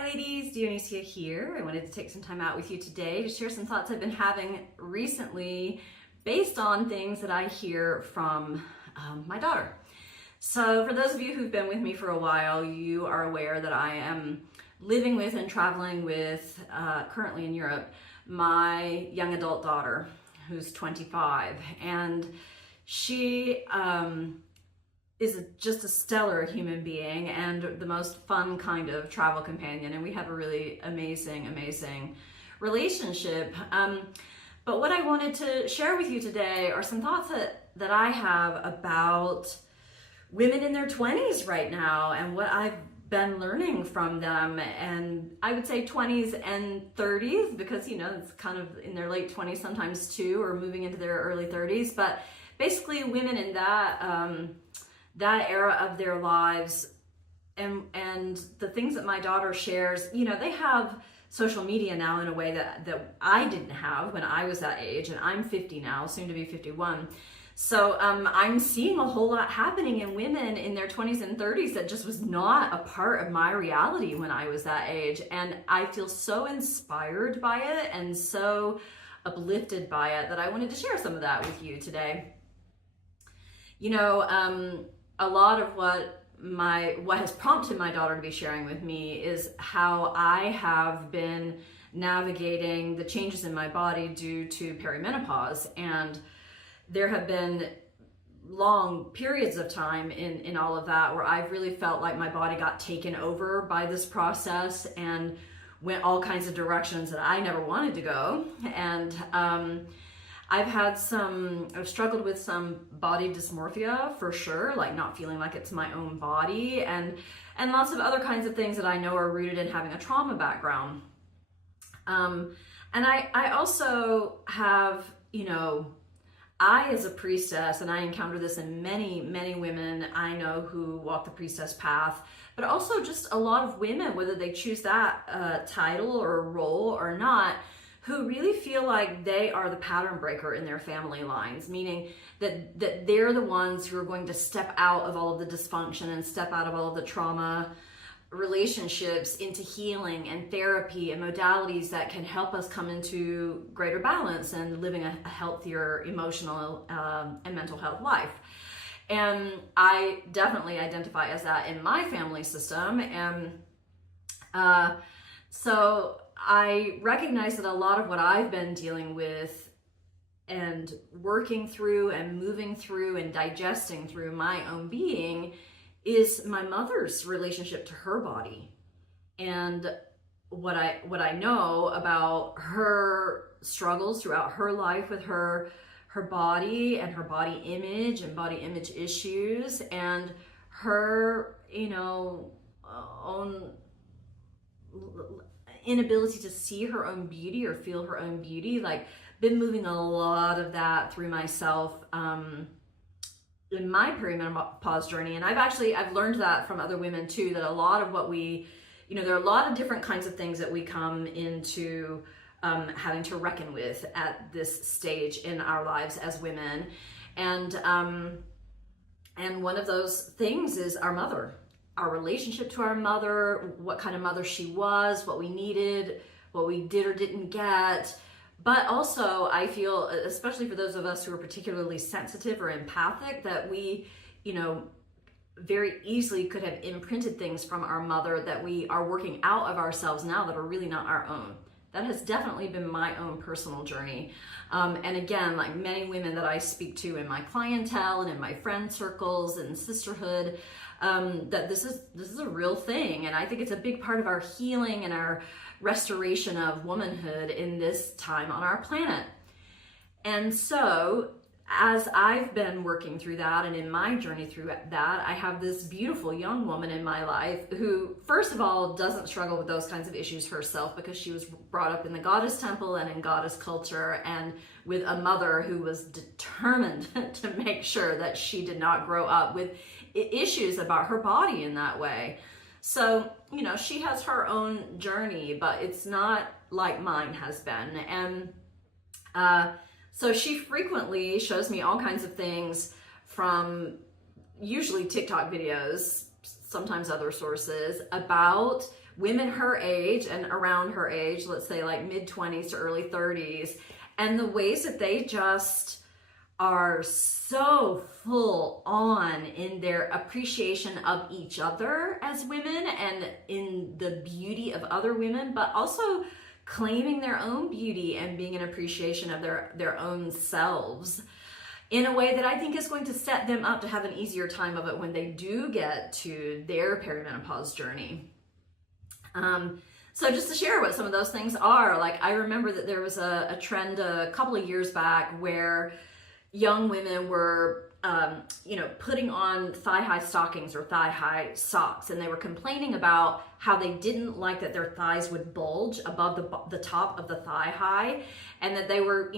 Hi ladies, 20's here. I wanted to take some time out with you today to share some thoughts I've been having recently based on things that I hear from my daughter. So for those of you who've been with me for a while, you are aware that I am living with and traveling with, currently in Europe, my young adult daughter who's 25. And she is just a stellar human being and the most fun kind of travel companion, and we have a really amazing relationship. But what I wanted to share with you today are some thoughts that I have about women in their 20s right now and what I've been learning from them. And I would say 20s and 30s because, you know, it's kind of in their late 20s sometimes too, or moving into their early 30s. But basically women in that era of their lives, and the things that my daughter shares, you know, they have social media now in a way that I didn't have when I was that age, and I'm 50 now, soon to be 51. So I'm seeing a whole lot happening in women in their 20s and 30s that just was not a part of my reality when I was that age. And I feel so inspired by it and so uplifted by it that I wanted to share some of that with you today. You know, a lot of what has prompted my daughter to be sharing with me is how I have been navigating the changes in my body due to perimenopause. And there have been long periods of time in all of that where I've really felt like my body got taken over by this process and went all kinds of directions that I never wanted to go. And I've struggled with some body dysmorphia for sure, like not feeling like it's my own body, and lots of other kinds of things that I know are rooted in having a trauma background. And I also have, you know, I as a priestess, and I encounter this in many women I know who walk the priestess path, but also just a lot of women, whether they choose that title or role or not, who really feel like they are the pattern breaker in their family lines, meaning that they're the ones who are going to step out of all of the dysfunction and step out of all of the trauma relationships into healing and therapy and modalities that can help us come into greater balance and living a healthier emotional and mental health life. And I definitely identify as that in my family system. And so I recognize that a lot of what I've been dealing with and working through and moving through and digesting through my own being is my mother's relationship to her body, and what I know about her struggles throughout her life with her body and her body image and body image issues, and her, you know, own inability to see her own beauty or feel her own beauty. Like, been moving a lot of that through myself in my perimenopause journey. And I've learned that from other women too, that a lot of what we, you know, there are a lot of different kinds of things that we come into having to reckon with at this stage in our lives as women. And one of those things is our mother, our relationship to our mother, what kind of mother she was, what we needed, what we did or didn't get. But also I feel, especially for those of us who are particularly sensitive or empathic, that we, you know, very easily could have imprinted things from our mother that we are working out of ourselves now that are really not our own. That has definitely been my own personal journey. And again, like many women that I speak to in my clientele and in my friend circles and sisterhood, that this is a real thing. And I think it's a big part of our healing and our restoration of womanhood in this time on our planet. And so as I've been working through that and in my journey through that, I have this beautiful young woman in my life who, first of all, doesn't struggle with those kinds of issues herself because she was brought up in the goddess temple and in goddess culture, and with a mother who was determined to make sure that she did not grow up with issues about her body in that way. So, you know, she has her own journey, but it's not like mine has been. And so she frequently shows me all kinds of things from usually TikTok videos, sometimes other sources, about women her age and around her age, let's say like mid-20s to early 30s, and the ways that they just are so full on in their appreciation of each other as women and in the beauty of other women, but also claiming their own beauty and being an appreciation of their own selves in a way that I think is going to set them up to have an easier time of it when they do get to their perimenopause journey. So just to share what some of those things are, like I remember that there was a trend a couple of years back where young women were, putting on thigh-high stockings or thigh-high socks, and they were complaining about how they didn't like that their thighs would bulge above the top of the thigh-high, and that they were,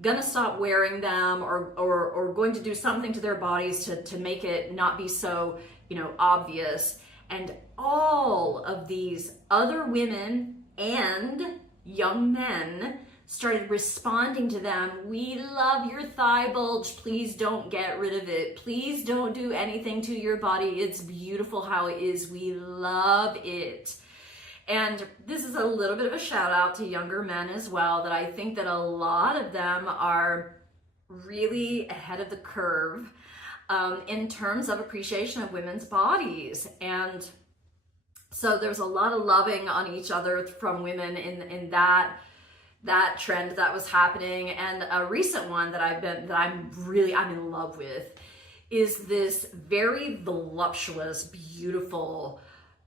gonna stop wearing them or going to do something to their bodies to make it not be so, obvious. And all of these other women and young men started responding to them. We love your thigh bulge. Please don't get rid of it. Please don't do anything to your body. It's beautiful how it is. We love it. And this is a little bit of a shout out to younger men as well, that I think that a lot of them are really ahead of the curve in terms of appreciation of women's bodies. And so there's a lot of loving on each other from women in that trend that was happening. And a recent one that I'm in love with is this very voluptuous, beautiful,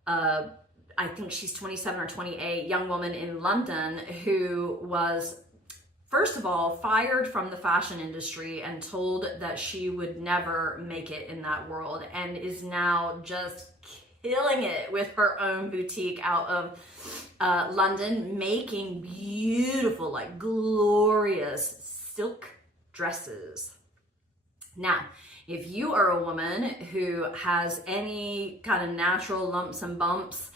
I think she's 27 or 28, young woman in London who was, first of all, fired from the fashion industry and told that she would never make it in that world, and is now just killing it with her own boutique out of London, making beautiful, like glorious silk dresses. Now, if you are a woman who has any kind of natural lumps and bumps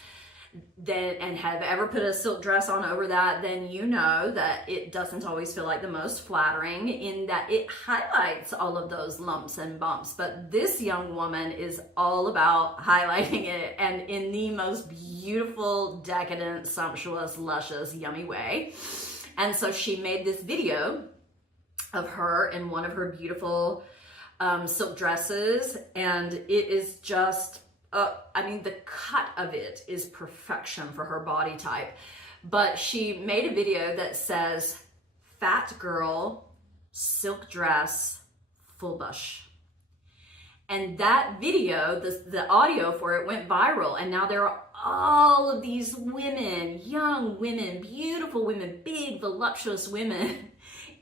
and have ever put a silk dress on over that, then you know that it doesn't always feel like the most flattering, in that it highlights all of those lumps and bumps. But this young woman is all about highlighting it, and in the most beautiful, decadent, sumptuous, luscious, yummy way. And so she made this video of her in one of her beautiful silk dresses, and it is just the cut of it is perfection for her body type. But she made a video that says, "Fat girl, silk dress, full bush." And that video, the audio for it went viral. And now there are all of these women, young women, beautiful women, big, voluptuous women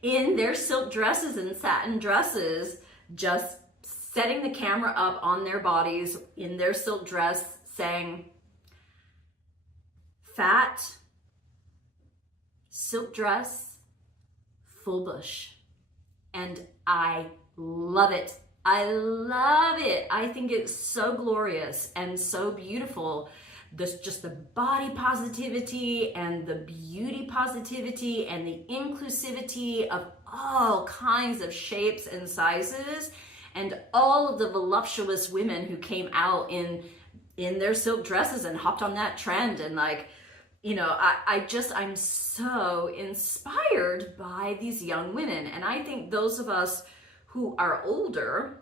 in their silk dresses and satin dresses, just setting the camera up on their bodies in their silk dress, saying, "Fat, silk dress, full bush." And I love it. I love it. I think it's so glorious and so beautiful. Just the body positivity and the beauty positivity and the inclusivity of all kinds of shapes and sizes, and all of the voluptuous women who came out in their silk dresses and hopped on that trend. And I'm so inspired by these young women. And I think those of us who are older,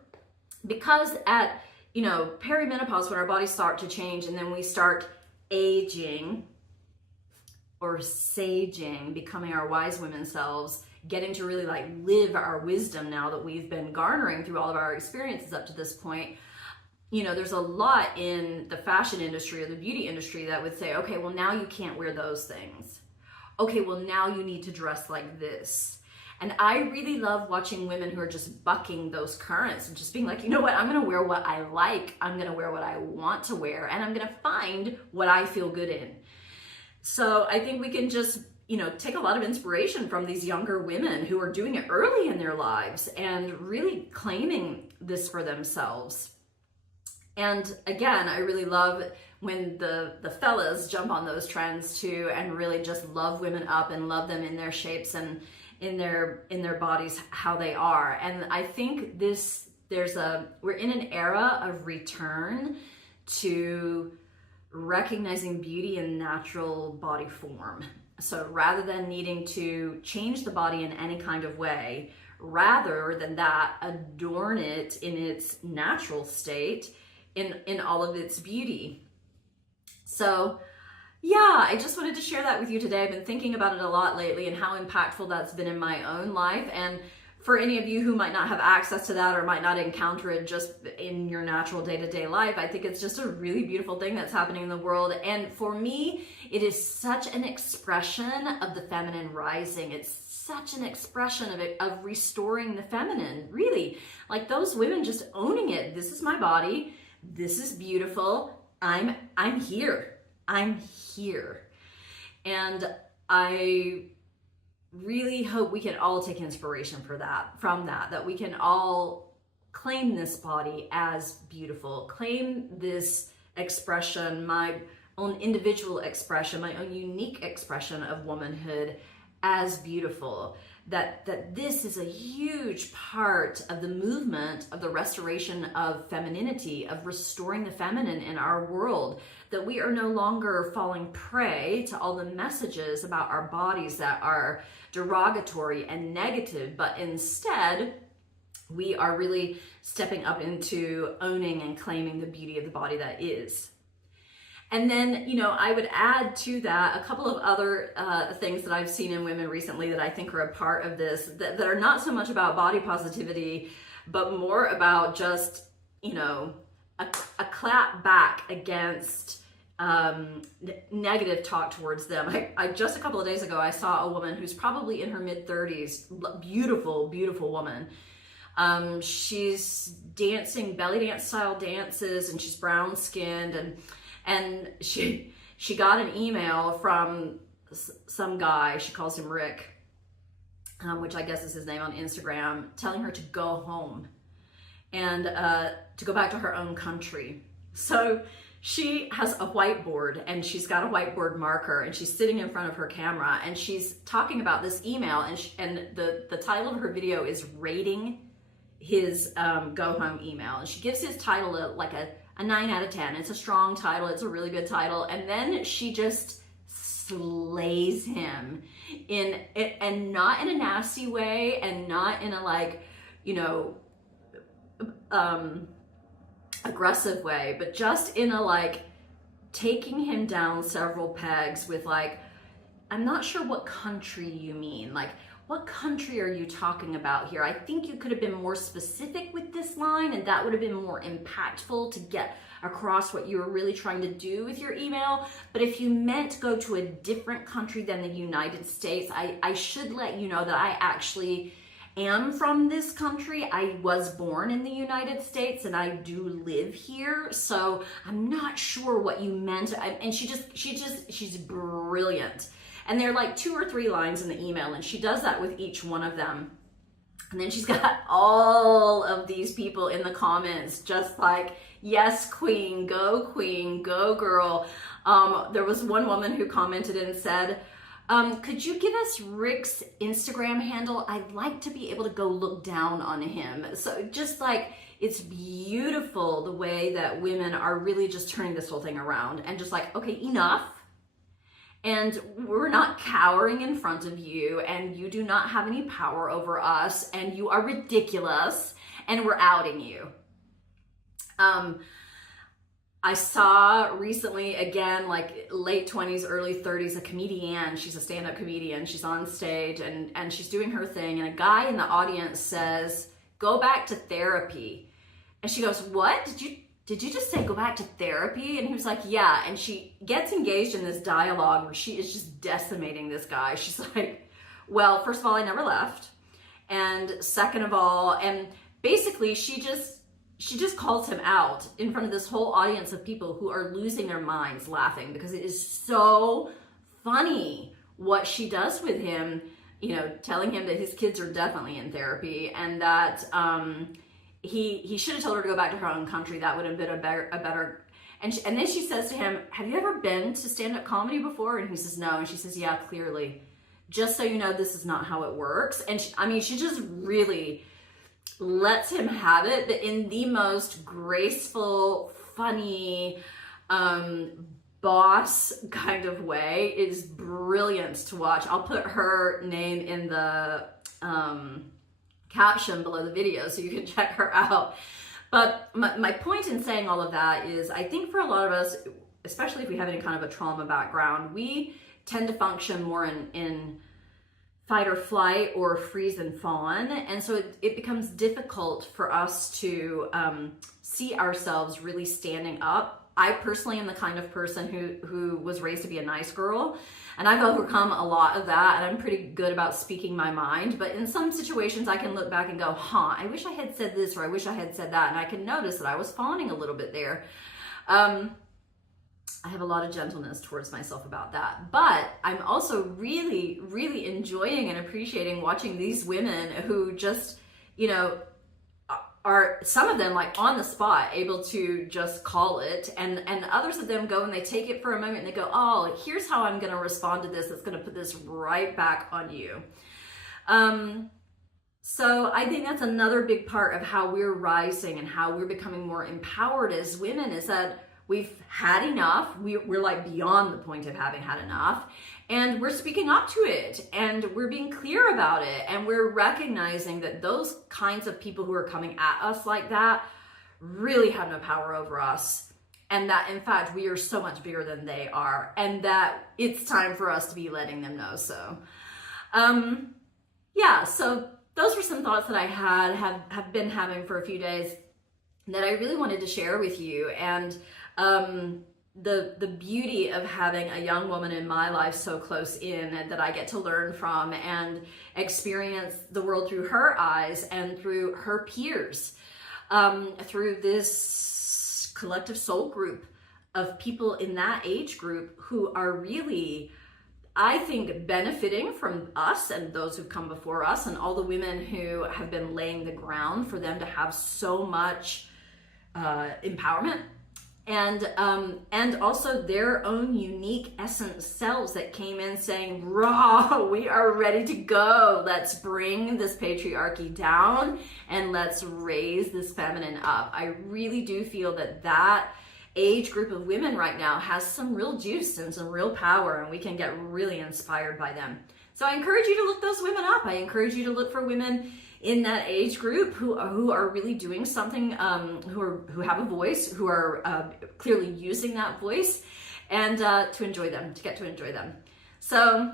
because at perimenopause, when our bodies start to change and then we start aging or saging, becoming our wise women selves, getting to really live our wisdom now that we've been garnering through all of our experiences up to this point. There's a lot in the fashion industry or the beauty industry that would say, okay, well, now you can't wear those things. Okay, well, now you need to dress like this. And I really love watching women who are just bucking those currents and just being like, you know what, I'm gonna wear what I like, I'm gonna wear what I want to wear, and I'm gonna find what I feel good in. So I think we can just take a lot of inspiration from these younger women who are doing it early in their lives and really claiming this for themselves. And again, I really love when the fellas jump on those trends too and really just love women up and love them in their shapes and in their bodies, how they are. And I think we're in an era of return to recognizing beauty in natural body form. So rather than needing to change the body in any kind of way, rather than that, adorn it in its natural state, in all of its beauty. So yeah, I just wanted to share that with you today. I've been thinking about it a lot lately and how impactful that's been in my own life. And for any of you who might not have access to that or might not encounter it just in your natural day-to-day life, I think it's just a really beautiful thing that's happening in the world. And for me, it is such an expression of the feminine rising. It's such an expression of restoring the feminine, really. Like those women just owning it. This is my body. This is beautiful. I'm here. I'm here. And I really hope we can all take inspiration from that we can all claim this body as beautiful, claim this expression, my own individual expression, my own unique expression of womanhood as beautiful. That this is a huge part of the movement of the restoration of femininity, of restoring the feminine in our world, that we are no longer falling prey to all the messages about our bodies that are derogatory and negative, but instead we are really stepping up into owning and claiming the beauty of the body that is. And then, I would add to that a couple of other things that I've seen in women recently that I think are a part of this, that are not so much about body positivity, but more about just, a clap back against negative talk towards them. I just a couple of days ago, I saw a woman who's probably in her mid-30s, beautiful, beautiful woman. She's dancing belly dance style dances, and she's brown skinned, and she got an email from some guy, she calls him Rick, which I guess is his name on Instagram, telling her to go home and to go back to her own country. So she has a whiteboard, and she's got a whiteboard marker, and she's sitting in front of her camera, and she's talking about this email, and the title of her video is rating his go home email. And she gives his title a 9 out of 10. It's a strong title. It's a really good title. And then she just slays him and not in a nasty way, and not in a aggressive way, but just in a taking him down several pegs with I'm not sure what country you mean. What country are you talking about here? I think you could have been more specific with this line, and that would have been more impactful to get across what you were really trying to do with your email. But if you meant to go to a different country than the United States, I should let you know that I actually am from this country. I was born in the United States, and I do live here. So I'm not sure what you meant. And she's brilliant. And they're 2 or 3 lines in the email, and she does that with each one of them. And then she's got all of these people in the comments just yes, queen, go girl. There was one woman who commented and said, could you give us Rick's Instagram handle? I'd like to be able to go look down on him. So just it's beautiful the way that women are really just turning this whole thing around and just okay, enough. And we're not cowering in front of you, and you do not have any power over us, and you are ridiculous, and we're outing you. I saw recently, again, late 20s, early 30s, a comedian. She's a stand-up comedian. She's on stage, and she's doing her thing, and a guy in the audience says, "Go back to therapy." And she goes, "What? Did you just say go back to therapy?" And he was like, "Yeah." And she gets engaged in this dialogue where she is just decimating this guy. She's like, "Well, first of all, I never left. And second of all," and basically she just calls him out in front of this whole audience of people who are losing their minds laughing, because it is so funny what she does with him, telling him that his kids are definitely in therapy, and that he should have told her to go back to her own country. That would have been a better. And then she says to him, "Have you ever been to stand-up comedy before?" And he says, "No." And she says, "Yeah, clearly. Just so you know, this is not how it works." And she just really lets him have it, but in the most graceful, funny, boss kind of way is brilliant to watch. I'll put her name in the caption below the video so you can check her out. But my point in saying all of that is, I think for a lot of us, especially if we have any kind of a trauma background, we tend to function more in fight or flight or freeze and fawn. And so it becomes difficult for us to see ourselves really standing up. I personally am the kind of person who was raised to be a nice girl, and I've overcome a lot of that, and I'm pretty good about speaking my mind. But in some situations I can look back and go, I wish I had said this, or I wish I had said that, and I can notice that I was fawning a little bit there. I have a lot of gentleness towards myself about that. But I'm also really, really enjoying and appreciating watching these women who just, you know, are, some of them like on the spot able to just call it, and others of them go and they take it for a moment and they go, oh, here's how I'm going to respond to this. That's going to put this right back on you. So I think that's another big part of how we're rising and how we're becoming more empowered as women, is that we've had enough. We're like beyond the point of having had enough, and we're speaking up to it, and we're being clear about it, and we're recognizing that those kinds of people who are coming at us like that really have no power over us, and that in fact we are so much bigger than they are, and that it's time for us to be letting them know. So yeah, so those were some thoughts that I have been having for a few days that I really wanted to share with you. And the beauty of having a young woman in my life so close in, and that I get to learn from and experience the world through her eyes and through her peers, through this collective soul group of people in that age group who are really, I think, benefiting from us and those who've come before us, and all the women who have been laying the ground for them to have so much empowerment, and also their own unique essence selves that came in saying, raw, we are ready to go. Let's bring this patriarchy down and let's raise this feminine up. I really do feel that that age group of women right now has some real juice and some real power, and we can get really inspired by them. So I encourage you to look those women up. I encourage you to look for women in that age group who are really doing something, who have a voice, who are clearly using that voice, and to enjoy them, to get to enjoy them. So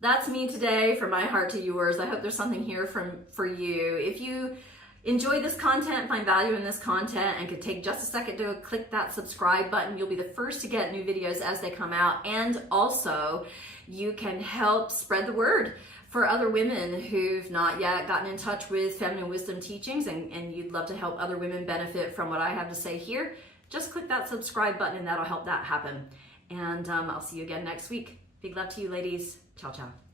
that's me today, from my heart to yours. I hope there's something here for you. If you enjoy this content, find value in this content, and could take just a second to click that subscribe button, you'll be the first to get new videos as they come out. And also, you can help spread the word for other women who've not yet gotten in touch with feminine wisdom teachings, and you'd love to help other women benefit from what I have to say here. Just click that subscribe button and that'll help that happen. And I'll see you again next week. Big love to you, ladies. Ciao, ciao.